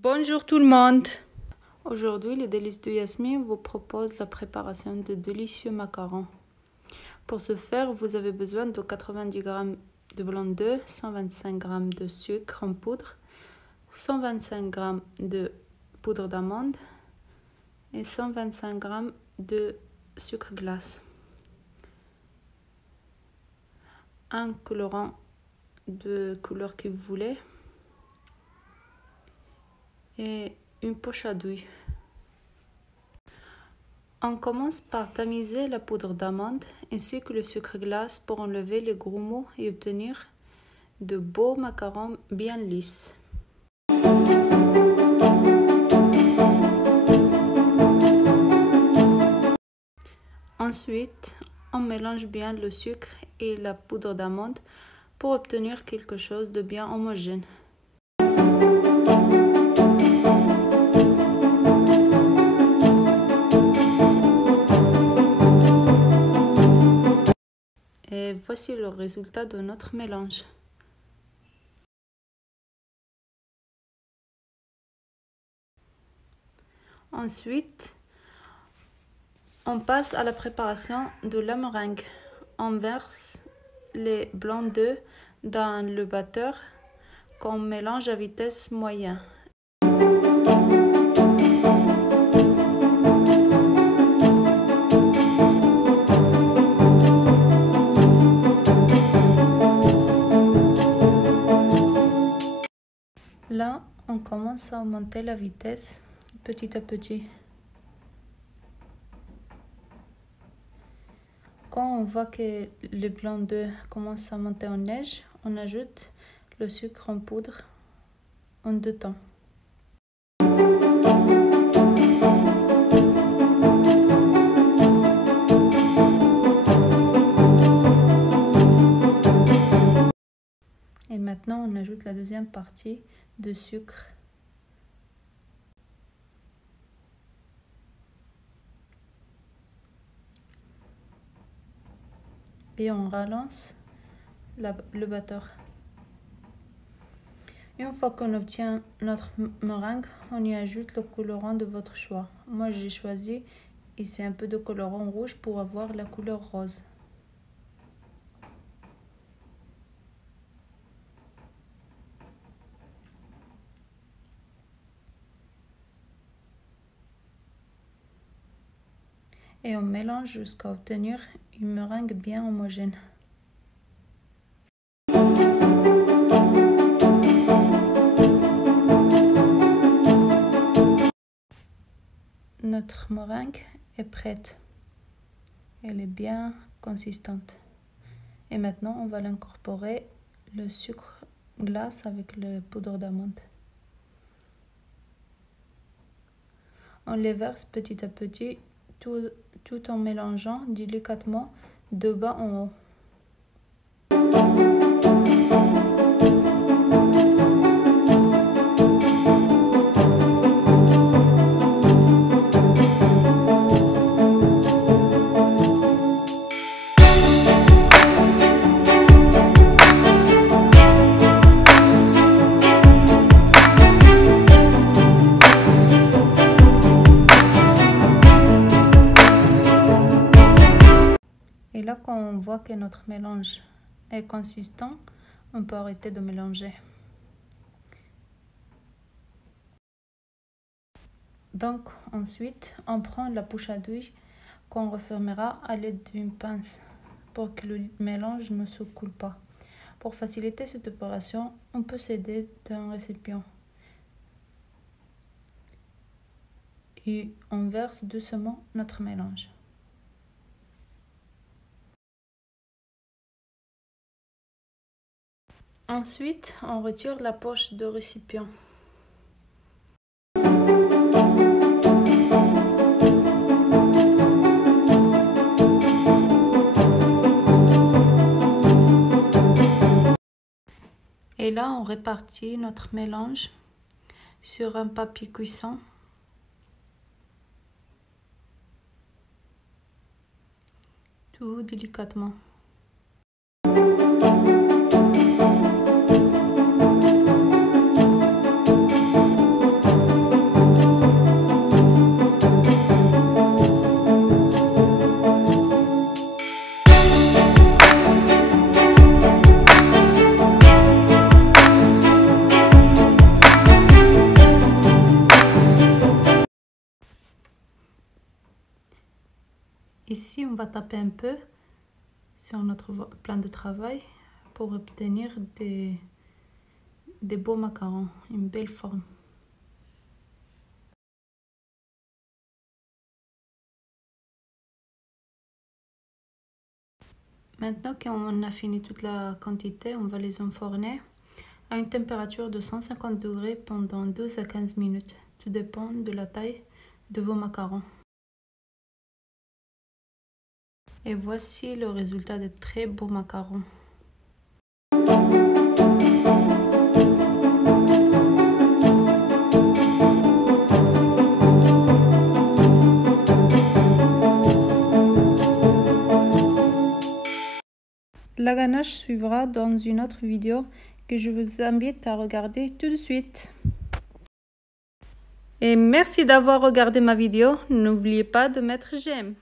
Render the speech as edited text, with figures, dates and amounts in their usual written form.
Bonjour tout le monde. Aujourd'hui, les délices de Yasmine vous propose la préparation de délicieux macarons. Pour ce faire, vous avez besoin de 90 g de blanc d'œuf, 125 g de sucre en poudre, 125 g de poudre d'amande et 125 g de sucre glace. Un colorant de couleur que vous voulez et une poche à douille. On commence par tamiser la poudre d'amande ainsi que le sucre glace pour enlever les grumeaux et obtenir de beaux macarons bien lisses. Ensuite, on mélange bien le sucre et la poudre d'amande pour obtenir quelque chose de bien homogène. Et voici le résultat de notre mélange. Ensuite, on passe à la préparation de la meringue. On verse les blancs d'œufs dans le batteur qu'on mélange à vitesse moyenne. Là, on commence à augmenter la vitesse petit à petit. Quand on voit que le blanc d'œuf commence à monter en neige, on ajoute le sucre en poudre en deux temps. Et maintenant, on ajoute la deuxième partie de sucre. Et on relance le batteur. Une fois qu'on obtient notre meringue, on y ajoute le colorant de votre choix. Moi, j'ai choisi ici un peu de colorant rouge pour avoir la couleur rose. Et on mélange jusqu'à obtenir une meringue bien homogène. Notre meringue est prête. Elle est bien consistante. Et maintenant, on va l'incorporer le sucre glace avec la poudre d'amande. On les verse petit à petit tout en mélangeant délicatement de bas en haut. Et là, quand on voit que notre mélange est consistant, on peut arrêter de mélanger. Donc, ensuite, on prend la poche à douille qu'on refermera à l'aide d'une pince pour que le mélange ne se coule pas. Pour faciliter cette opération, on peut s'aider d'un récipient. Et on verse doucement notre mélange. Ensuite, on retire la poche de récipient. Et là, on répartit notre mélange sur un papier cuisson. Tout délicatement. Ici, on va taper un peu sur notre plan de travail pour obtenir des beaux macarons, une belle forme. Maintenant qu'on a fini toute la quantité, on va les enfourner à une température de 150 degrés pendant 12 à 15 minutes. Tout dépend de la taille de vos macarons. Et voici le résultat de très beaux macarons. La ganache suivra dans une autre vidéo que je vous invite à regarder tout de suite. Et merci d'avoir regardé ma vidéo. N'oubliez pas de mettre j'aime.